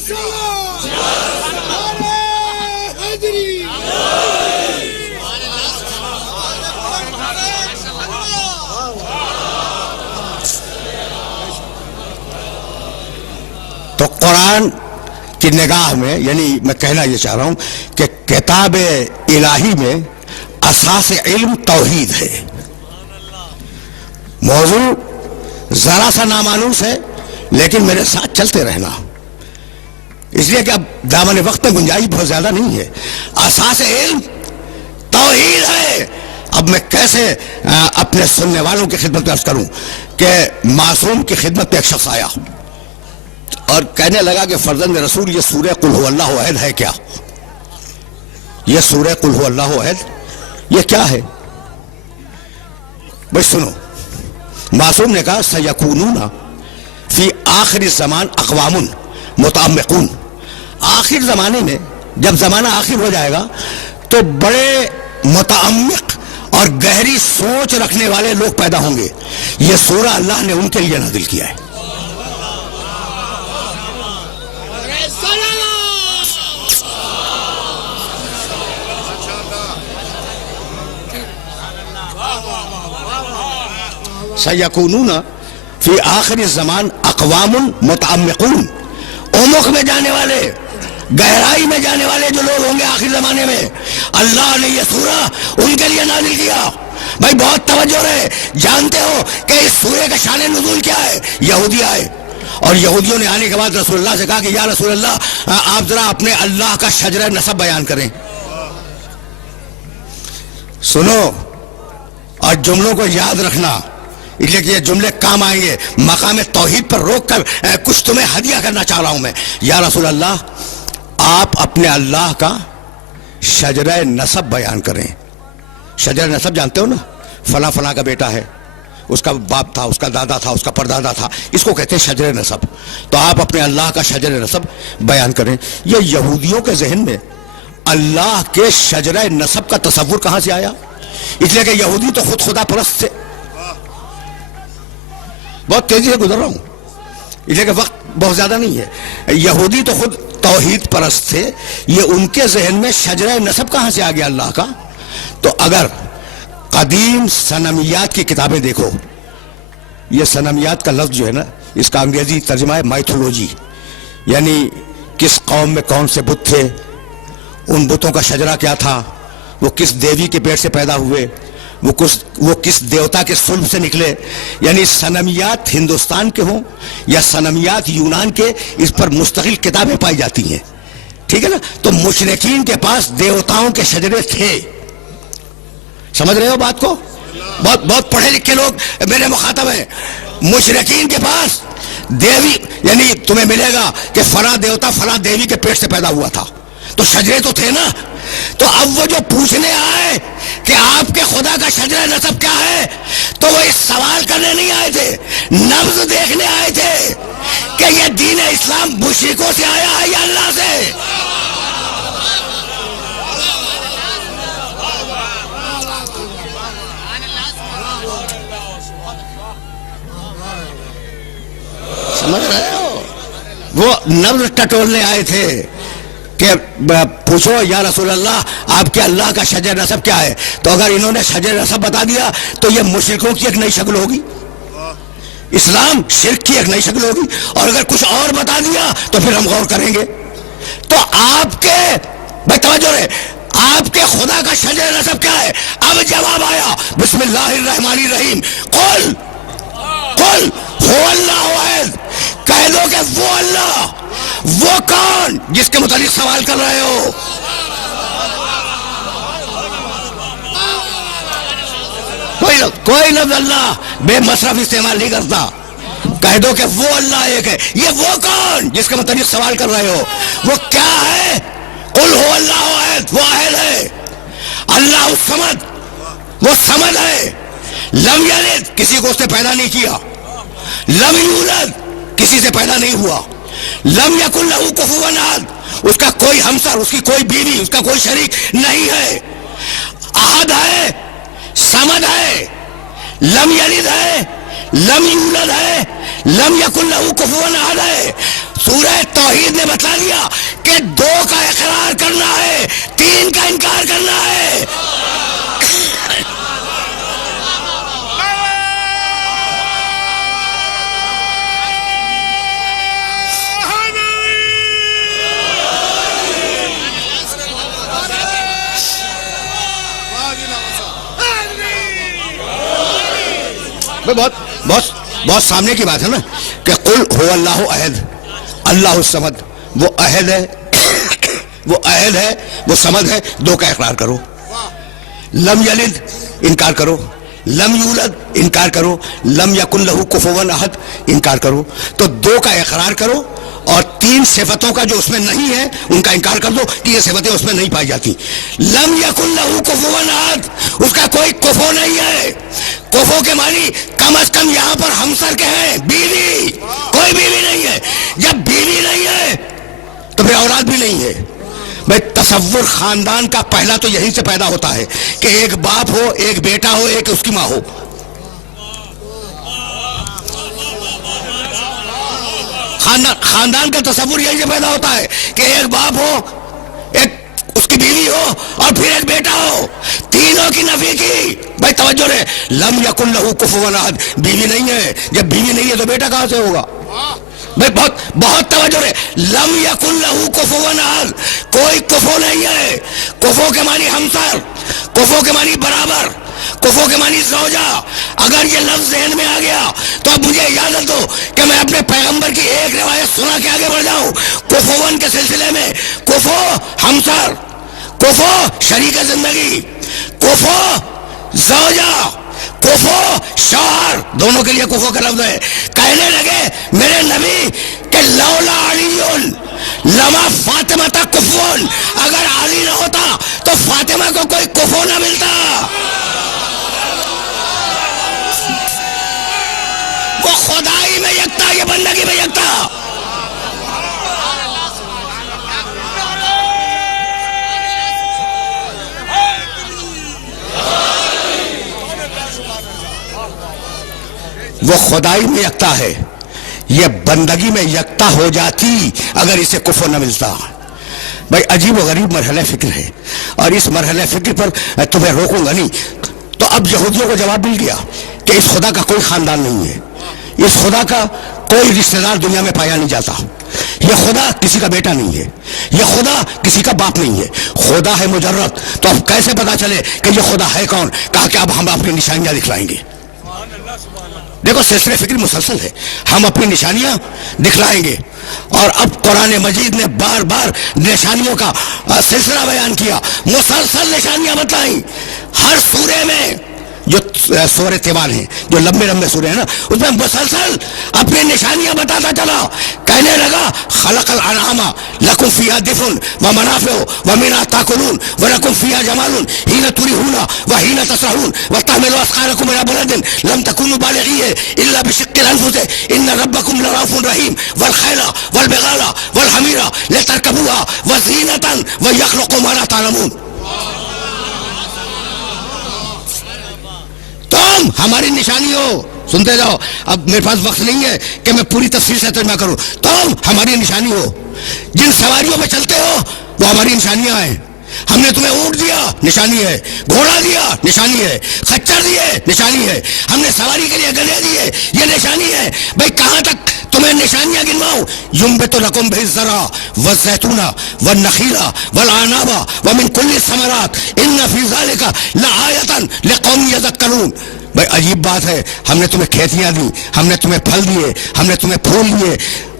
تو قرآن کی نگاہ میں، یعنی میں کہنا یہ چاہ رہا ہوں کہ کتاب الہی میں اساس علم توحید ہے. موضوع ذرا سا نامانوس ہے لیکن میرے ساتھ چلتے رہنا، اس لیے کہ اب دامن وقت میں گنجائش بہت زیادہ نہیں ہے. اساس علم توحید ہے. اب میں کیسے اپنے سننے والوں کی خدمت میں عرض کروں کہ معصوم کی خدمت پہ ایک شخص آیا اور کہنے لگا کہ فرزند رسول یہ سورہ قل هو اللہ احد ہے کیا؟ یہ سورہ قل هو اللہ احد یہ کیا ہے؟ بھائی سنو، معصوم نے کہا سیکونون فی آخر الزمان اقوام متعمقون. آخر زمانے میں جب زمانہ آخر ہو جائے گا تو بڑے متعمق اور گہری سوچ رکھنے والے لوگ پیدا ہوں گے. یہ سورہ اللہ نے ان کے لیے نازل کیا ہے. سیکونون فی آخر الزمان اقوام متعمقون، عمق میں جانے والے، گہرائی میں جانے والے جو لوگ ہوں گے آخر زمانے میں، اللہ نے یہ سورہ ان کے لیے نازل کیا. بھائی بہت توجہ رہے. جانتے ہو کہ اس سورہ کا شان نزول کیا ہے؟ یہودی آئے اور یہودیوں نے آنے کے بعد رسول اللہ سے کہا کہ یا رسول اللہ آپ ذرا اپنے اللہ کا شجرہ نسب بیان کریں. سنو اور جملوں کو یاد رکھنا، اس لیے کہ یہ جملے کام آئیں گے. مقام توحید پر روک کر کچھ تمہیں ہدیہ کرنا چاہ رہا ہوں میں. یا رسول اللہ آپ اپنے اللہ کا شجرہ نسب بیان کریں. شجرہ نسب جانتے ہو نا؟ فلاں فلاں کا بیٹا ہے، اس کا باپ تھا، اس کا دادا تھا، اس کا پردادا تھا، اس کو کہتے ہیں شجرہ نسب. تو آپ اپنے اللہ کا شجرہ نسب بیان کریں. یہ یہودیوں کے ذہن میں اللہ کے شجرہ نسب کا تصور کہاں سے آیا؟ اس لیے کہ یہودی تو خود خدا پرست تھے. بہت تیزی سے گزر رہا ہوں اس لیے کہ وقت بہت زیادہ نہیں ہے. یہودی تو خود توحید پرست تھے. یہ ان کے ذہن میں شجرہ نسب کہاں سے آ گیا اللہ کا؟ تو اگر قدیم صنمیات کی کتابیں دیکھو، یہ صنمیات کا لفظ جو ہے نا، اس کا انگریزی ترجمہ ہے مائتھولوجی، یعنی کس قوم میں کون سے بت تھے، ان بتوں کا شجرہ کیا تھا، وہ کس دیوی کے پیٹ سے پیدا ہوئے، وہ کس دیوتا کے صلب سے نکلے. یعنی صنمیات ہندوستان کے ہوں یا صنمیات یونان کے، اس پر مستقل کتابیں پائی جاتی ہیں. ٹھیک ہے نا؟ تو مشرکین کے پاس دیوتاؤں کے شجرے تھے. سمجھ رہے ہو بات کو؟ بہت بہت پڑھے لکھے لوگ میرے مخاطب ہیں. مشرکین کے پاس دیوی، یعنی تمہیں ملے گا کہ فلاں دیوتا فلاں دیوی کے پیٹ سے پیدا ہوا تھا، تو شجرے تو تھے نا. تو اب وہ جو پوچھنے آئے کہ آپ کے خدا کا شجرہ نسب کیا ہے، تو وہ اس سوال کرنے نہیں آئے تھے، نبض دیکھنے آئے تھے کہ یہ دین اسلام مشرکوں سے آیا ہے یا اللہ سے. سمجھ رہے ہو؟ وہ نبض ٹٹولنے آئے تھے کہ پوچھو یا رسول اللہ آپ کے اللہ کا شجر نسب کیا ہے. تو اگر انہوں نے شجر نسب بتا دیا تو یہ مشرکوں کی ایک نئی شکل ہوگی، اسلام شرک کی ایک نئی شکل ہوگی. اور اگر کچھ اور بتا دیا تو پھر ہم غور کریں گے. تو آپ کے بھائی توجہ رہے، آپ کے خدا کا شجر نسب کیا ہے؟ اب جواب آیا، بسم اللہ الرحمن الرحیم، قل هو اللہ احد. کہہ دو کہ وہ اللہ، وہ کون جس کے متعلق سوال کر رہے ہو؟ کوئی لفظ اللہ بے مصرف استعمال نہیں کرتا. کہہ دو کہ وہ اللہ ایک ہے. یہ وہ کون جس کے متعلق سوال کر رہے ہو وہ کیا ہے؟ قل هو اللہ احد، وہ احد ہے. اللہ الصمد، وہ صمد ہے. لم یلد، کسی کو اس نے پیدا نہیں کیا. لم یولد، کسی سے پیدا نہیں ہوا. لم یکن لہ کفوا احد، اس کا کوئی ہمسر، اس کی کوئی بیوی، اس کا کوئی شریک نہیں ہے. احد ہے، صمد ہے، لم یلد ہے، لم یولد ہے، لم یکن لہ کفوا احد ہے. سورہ توحید نے بتا دیا کہ 2 کا اقرار کرنا ہے، 3 کا انکار کرنا ہے. بہت سامنے کی بات ہے نا کہ قل هو اللہ احد، اللہ الصمد. وہ احد ہے، وہ احد ہے، وہ صمد ہے. 2 کا اقرار کرو. لم یلد انکار کرو، لم یولد انکار کرو، لم یکن لہ کفوا احد انکار کرو. تو 2 کا اقرار کرو اور 3 صفتوں کا جو اس میں نہیں ہے ان کا انکار کر دو کہ یہ صفتیں اس میں نہیں پائی جاتی. لم یکن لہ کفوا احد، اس کا کوئی کفو نہیں ہے. کفو کے معنی کم از کم یہاں پر ہمسر کے ہیں، بیوی. کوئی بیوی نہیں ہے. جب بیوی نہیں ہے تو پھر اولاد بھی نہیں ہے. بھائی تصور خاندان کا پہلا تو یہیں سے پیدا ہوتا ہے کہ ایک باپ ہو، ایک بیٹا ہو، ایک اس کی ماں ہو. خاندان کا تصور یہیں سے پیدا ہوتا ہے کہ ایک باپ ہو، ایک اس کی بیوی ہو اور پھر ایک بیٹا ہو. تینوں کی نفی کی. بھائی توجہ رہے، لم یکن لہ کفوا احد، بیوی نہیں ہے. جب بیوی نہیں ہے تو بیٹا کہاں سے ہوگا؟ بھائی بہت توجہ رہے، لم یکن لہ کفوا احد، کوئی کفو نہیں ہے. کفو کے معنی ہمسر، کفو کے معنی برابر، کفو کے معنی زوجہ. اگر یہ لفظ ذہن میں آ گیا تو اب مجھے اجازت دو کہ میں اپنے پیغمبر کی ایک روایت سنا کے آگے بڑھ جاؤں. کفوون کے سلسلے میں کفو ہمسر، کفو شریک زندگی، کفو زوجہ، کفو شوہر، دونوں کے لیے کفو کا لفظ ہے. کہنے لگے میرے نبی کہ لولا علی لما فاطمہ تا کفون، اگر علی نہ ہوتا تو فاطمہ کو کوئی کفو نہ ملتا. وہ خدائی میں یکتا، یہ بندگی میں یکتا. وہ خدائی میں یکتا ہے، یہ بندگی میں یکتا ہو جاتی اگر اسے کفر نہ ملتا. بھائی عجیب و غریب مرحلہ فکر ہے، اور اس مرحلہ فکر پر تمہیں روکوں گا نہیں. تو اب یہودیوں کو جواب مل گیا کہ اس خدا کا کوئی خاندان نہیں ہے، اس خدا کا کوئی رشتہ دار دنیا میں پایا نہیں جاتا. یہ خدا کسی کا بیٹا نہیں ہے، یہ خدا کسی کا باپ نہیں ہے، خدا ہے مجرد. تو اب کیسے پتا چلے کہ یہ خدا ہے کون؟ کہا کہ اب ہم اپنی نشانیاں دکھلائیں گے. دیکھو سلسلہ فکر مسلسل ہے، ہم اپنی نشانیاں دکھلائیں گے. اور اب قرآن مجید نے بار بار نشانیوں کا سلسلہ بیان کیا، مسلسل نشانیاں بتائیں. ہر سورے میں جو سورہ تیوان ہیں، جو لمبے لمبے سورے ہیں نا، اس میں مسلسل اپنی نشانیاں بتاتا چلا. کہنے لگا خلق الانعام لکم فیہا دفء ومنافع ومنہا تاکلون ولکم فیہا جمال حین تریحون وحین تسرحون وتحمل اثقالکم الی بلد لم تکونوا بالغیہ الا بشق الانفس ان ربکم لرؤوف رحیم والخیل والبغال والحمیر لترکبوها وزینۃ ویخلق ما لا تعلمون. تم ہماری نشانی ہو. سنتے جاؤ، اب میرے پاس وقت نہیں ہے کہ میں پوری تفصیل سے ترجمہ کروں. تم ہماری نشانی ہو، جن سواریوں میں چلتے ہو وہ ہماری نشانیاں ہیں. ہم نے تمہیں اونٹ دیا، نشانی ہے. گھوڑا دیا، نشانی ہے. خچر دیے، نشانی ہے. ہم نے سواری کے لیے گدھے دیے، یہ نشانی ہے. بھائی کہاں تک تمہیں نشانیاں گنواؤں؟ ينبت لكم به الزرع والزيتون والنخيل والعنب ومن كل الثمرات ان في ذلك لآية لقوم يذكرون. بھائی عجیب بات ہے، ہم نے تمہیں کھیتیاں دی، ہم نے تمہیں پھل دیے، ہم نے تمہیں پھول دیے.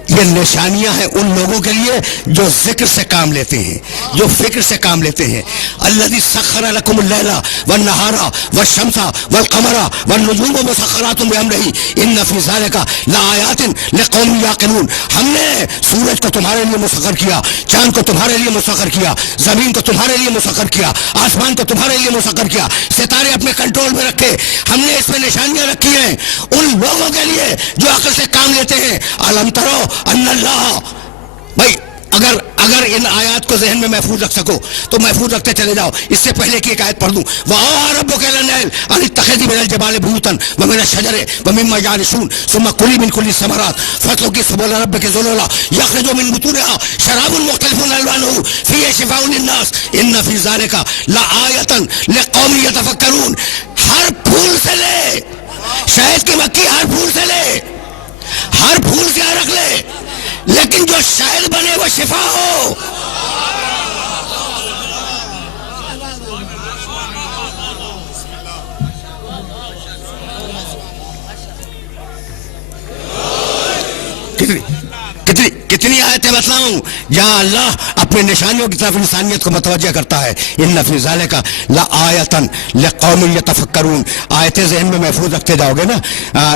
یہ نشانیاں ہیں ان لوگوں کے لیے جو ذکر سے کام لیتے ہیں، جو فکر سے کام لیتے ہیں. الذی سخر لکم اللیل والنہار والشمس والقمر والنجوم مسخرات بامرہ ان فی ذلک لآیات لقوم یعقلون. ہم نے سورج کو تمہارے لیے مسخر کیا، چاند کو تمہارے لیے مسخر کیا، زمین کو تمہارے لیے مسخر کیا، آسمان کو تمہارے لیے مسخر کیا، ستارے اپنے کنٹرول میں رکھے. ہم نے اس میں نشانیاں رکھی ہیں ان لوگوں کے لیے جو عقل سے کام لیتے ہیں. علم ترو ان اللہ، بھائی اگر ان ان آیات کو ذہن میں محفوظ رکھ سکو تو محفوظ رکھتے چلے جاؤ. اس سے پہلے کی ایک آیت پڑھ دوں. وَأَوْحَىٰ رَبُّكَ إِلَى النَّحْلِ أَنِ اتَّخِذِي مِنَ الْجِبَالِ بُيُوتًا وَمِنَ الشَّجَرِ وَمِمَّا يَعْرِشُونَ ثُمَّ كُلِي مِنْ كُلِّ الثَّمَرَاتِ فَاسْلُكِي سُبُلَ رَبِّكِ ذُلُلًا يَخْرُجُ مِنْ بُطُونِهَا شَرَابٌ مُخْتَلِفٌ أَلْوَانُهُ فِيهِ شِفَاءٌ لِلنَّاسِ إِنَّ فِي ذَلِكَ لَآيَةً لِقَوْمٍ يَتَفَكَّرُونَ. ہر پھول سے لے، شہد کی مکھی ہر پھول سے لے، ہر پھول سے رکھ لے، لیکن جو شہد بنے وہ شفا ہو. کتنی آیتیں بتلاؤں جہاں اللہ اپنے نشانیوں کی طرف انسانیت کو متوجہ کرتا ہے. ان فی ذالک لآیۃ لقوم یتفکرون. آیتیں ذہن میں محفوظ رکھتے جاؤ گے نا،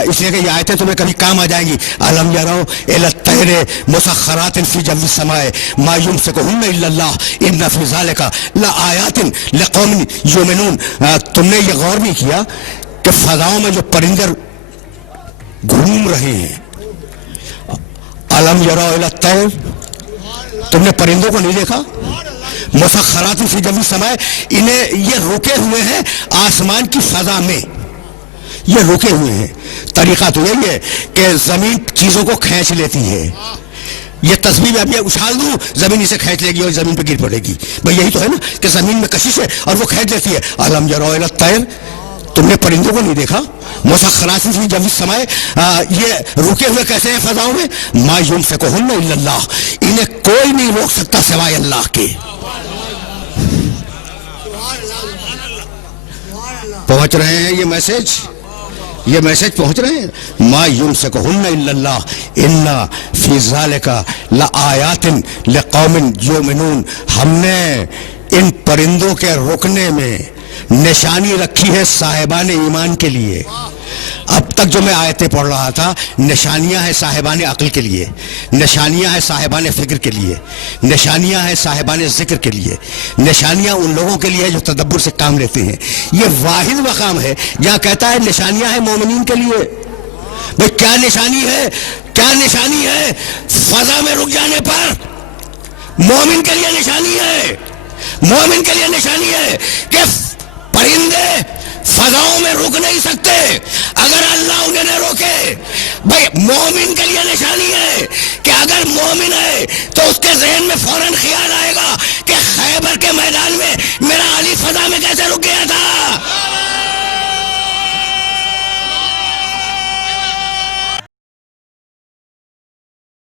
اس لیے کہ یہ آیتیں تمہیں کبھی کام آ جائیں گی. الم یروا الی الطیر مسخرات فی جو السماء ما یمسکہن الا اللہ ان فی ذالک لآیات لقوم یؤمنون. تم نے یہ غور نہیں کیا کہ فضاؤں میں جو پرندے گھوم رہے ہیں، علم یروا الی الطیر، تم نے پرندوں کو نہیں دیکھا؟ مسخرات فی جو السماء، انہیں یہ رکے ہوئے ہیں آسمان کی فضا میں، یہ رکے ہوئے ہیں. طریقہ تو یہی ہے کہ زمین چیزوں کو کھینچ لیتی ہے. یہ تسبیح میں اب یہ اچھال دوں زمین اسے کھینچ لے گی اور زمین پہ گر پڑے گی. بھئی یہی تو ہے نا کہ زمین میں کشش ہے اور وہ کھینچ لیتی ہے. علم یروا الی الطیر، تم نے پرندوں کو نہیں دیکھا؟ مسخرات فی جو السماء، یہ رکے ہوئے کیسے ہیں فضاؤں میں؟ ما یمسکہن الا اللہ، انہیں کوئی نہیں روک سکتا سوائے اللہ کے. پہنچ رہے ہیں یہ میسج پہنچ رہے ہیں. ما یمسکہن الا اللہ ان فی ذالک لآیات لقوم یؤمنون. ہم نے ان پرندوں کے رکنے میں نشانی رکھی ہے صاحبان ایمان کے لیے. اب تک جو میں آیتیں پڑھ رہا تھا، نشانیاں ہیں صاحبان عقل کے لیے، نشانیاں ہیں صاحبان فکر کے لیے، نشانیاں ہیں صاحبان ذکر کے لیے، نشانیاں ان لوگوں کے لیے جو تدبر سے کام لیتے ہیں. یہ واحد مقام ہے جہاں کہتا ہے نشانیاں ہیں مومنین کے لیے. بھئی کیا نشانی ہے؟ فضا میں رک جانے پر مومن کے لیے نشانی ہے کہ پرندے فضاؤں میں رک نہیں سکتے اگر اللہ انہیں نہ روکے. بھائی مومن کے لیے نشانی ہے کہ اگر مومن ہے تو اس کے ذہن میں فوراً خیال آئے گا کہ خیبر کے میدان میں میرا علی فضا میں کیسے رک گیا تھا.